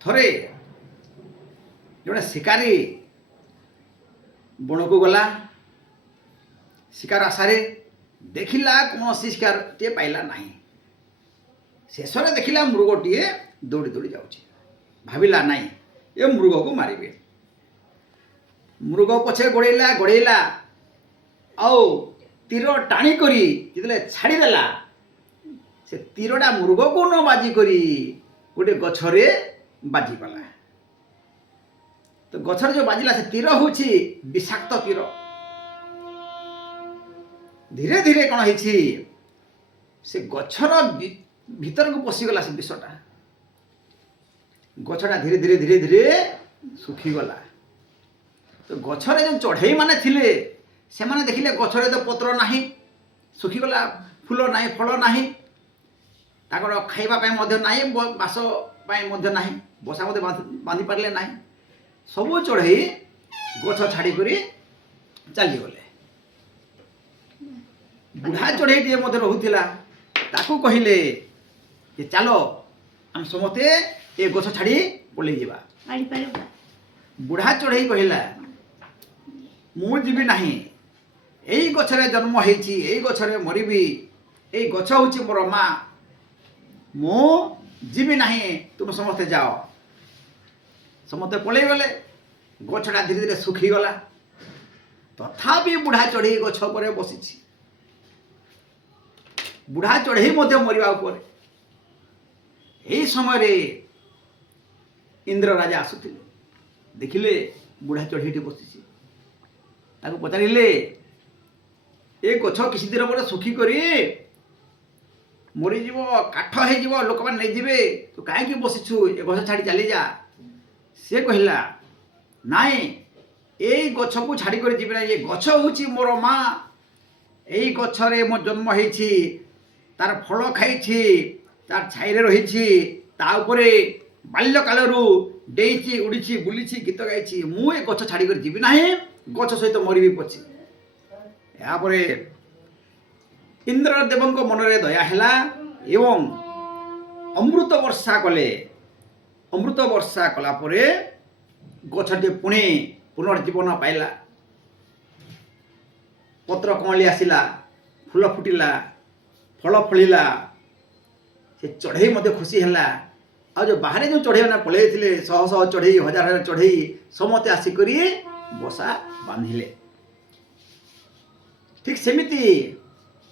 ଥରେ ଜଣେ ଶିକାରୀ ବଣକୁ ଗଲା। ଶିକାର ଆଶାରେ ଦେଖିଲା କୌଣସି ଶିକାରଟିଏ ପାଇଲା ନାହିଁ। ଶେଷରେ ଦେଖିଲା ମୃଗଟିଏ ଦୌଡ଼ି ଦୌଡ଼ି ଯାଉଛି। ଭାବିଲା ନାହିଁ ଏ ମୃଗକୁ ମାରିବେ। ମୃଗ ପଛେ ଗୋଡ଼େଇଲା ଆଉ ତୀର ଟାଣିକରି ଯେତେବେଳେ ଛାଡ଼ିଦେଲା, ସେ ତୀରଟା ମୃଗକୁ ନ ବାଜି କରି ଗୋଟେ ଗଛରେ ବାଜିଗଲା। ତ ଗଛରେ ଯେଉଁ ବାଜିଲା ସେ ତୀର ହେଉଛି ବିଷାକ୍ତ ତୀର। ଧୀରେ ଧୀରେ କ'ଣ ହେଇଛି, ସେ ଗଛର ଭିତରକୁ ପଶିଗଲା ସେ ବିଷଟା। ଗଛଟା ଧୀରେ ଧୀରେ ଧୀରେ ଧୀରେ ଶୁଖିଗଲା। ତ ଗଛରେ ଯେଉଁ ଚଢ଼େଇ ମାନେ ଥିଲେ ସେମାନେ ଦେଖିଲେ ଗଛରେ ତ ପତ୍ର ନାହିଁ, ଶୁଖିଗଲା, ଫୁଲ ନାହିଁ, ଫଳ ନାହିଁ, ତାଙ୍କର ଖାଇବା ପାଇଁ ମଧ୍ୟ ନାହିଁ, ବାସ ପାଇଁ ମଧ୍ୟ ନାହିଁ, ବସା ମଧ୍ୟ ବାନ୍ଧି ପାରିଲେ ନାହିଁ। ସବୁ ଚଢ଼େଇ ଗଛ ଛାଡ଼ିକରି ଚାଲିଗଲେ। ବୁଢ଼ା ଚଢ଼େଇଟିଏ ମଧ୍ୟ ରହୁଥିଲା। ତାକୁ କହିଲେ ଯେ ଚାଲ ଆମେ ସମସ୍ତେ ଏ ଗଛ ଛାଡ଼ି ପଳେଇଯିବା। ବୁଢ଼ା ଚଢ଼େଇ କହିଲା ମୁଁ ଯିବି ନାହିଁ। ଏଇ ଗଛରେ ଜନ୍ମ ହେଇଛି, ଏଇ ଗଛରେ ମରିବି, ଏଇ ଗଛ ହେଉଛି ମୋର ମା, ମୁଁ ଯିବି ନାହିଁ, ତୁମେ ସମସ୍ତେ ଯାଅ। ସମସ୍ତେ ପଳେଇଗଲେ। ଗଛଟା ଧୀରେ ଧୀରେ ଶୁଖିଗଲା। ତଥାପି ବୁଢ଼ା ଚଢ଼େଇ ଗଛ ଉପରେ ବସିଛି। ବୁଢ଼ା ଚଢ଼େଇ ମଧ୍ୟ ମରିବା ଉପରେ। ଏହି ସମୟରେ ଇନ୍ଦ୍ର ରାଜା ଆସୁଥିଲେ, ଦେଖିଲେ ବୁଢ଼ା ଚଢ଼େଇଟି ବସିଛି। ତାକୁ ପଚାରିଲେ ଏ ଗଛ କିଛି ଦିନ ପରେ ଶୁଖିକରି ମରିଯିବ, କାଠ ହେଇଯିବ, ଲୋକମାନେ ନେଇଯିବେ, ତୁ କାହିଁକି ବସିଛୁ, ଏ ଗଛ ଛାଡ଼ି ଚାଲିଯା। ସେ କହିଲା ନାଇଁ, ଏଇ ଗଛକୁ ଛାଡ଼ିକରି ଯିବି ନାହିଁ। ଏ ଗଛ ହେଉଛି ମୋର ମା। ଏଇ ଗଛରେ ମୋ ଜନ୍ମ ହେଇଛି, ତାର ଫଳ ଖାଇଛି, ତାର ଛାଇରେ ରହିଛି, ତା ଉପରେ ବାଲ୍ୟକାଳରୁ ଡେଇଁଛି, ଉଡ଼ିଛି, ବୁଲିଛି, ଗୀତ ଗାଇଛି। ମୁଁ ଏ ଗଛ ଛାଡ଼ିକରି ଯିବି ନାହିଁ, ଗଛ ସହିତ ମରିବି ପଛେ। ଏହାପରେ ଇନ୍ଦ୍ରଦେବଙ୍କ ମନରେ ଦୟା ହେଲା ଏବଂ ଅମୃତ ବର୍ଷା କଲେ। ଅମୃତ ବର୍ଷା କଲା ପରେ ଗଛଟି ପୁଣି ପୁନର୍ଜୀବନ ପାଇଲା। ପତ୍ର କଅଁଳି ଆସିଲା, ଫୁଲ ଫୁଟିଲା, ଫଳ ଫଳିଲା। ସେ ଚଢ଼େଇ ମଧ୍ୟ ଖୁସି ହେଲା। ଆଉ ଯେଉଁ ବାହାରେ ଯେଉଁ ଚଢ଼େଇମାନେ ପଳେଇଥିଲେ, ଶହ ଶହ ଚଢ଼େଇ, ହଜାର ହଜାର ଚଢ଼େଇ ସମସ୍ତେ ଆସିକରି ବସା ବାନ୍ଧିଲେ। ଠିକ୍ ସେମିତି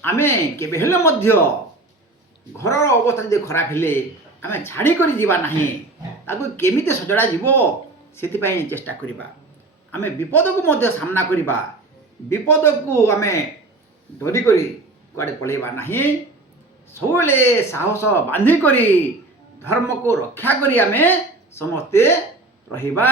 ଆମେ କେବେ ହେଲେ ମଧ୍ୟ ଘରର ଅବସ୍ଥା ଯଦି ଖରାପ ହେଲେ ଆମେ ଛାଡ଼ିକରି ଯିବା ନାହିଁ। ତାକୁ କେମିତି ସଜଡ଼ା ଯିବ ସେଥିପାଇଁ ଚେଷ୍ଟା କରିବା। ଆମେ ବିପଦକୁ ମଧ୍ୟ ସାମ୍ନା କରିବା। ବିପଦକୁ ଆମେ ଡରିକରି କୁଆଡ଼େ ପଳେଇବା ନାହିଁ। ସବୁବେଳେ ସାହସ ବାନ୍ଧିକରି ଧର୍ମକୁ ରକ୍ଷା କରି ଆମେ ସମସ୍ତେ ରହିବା।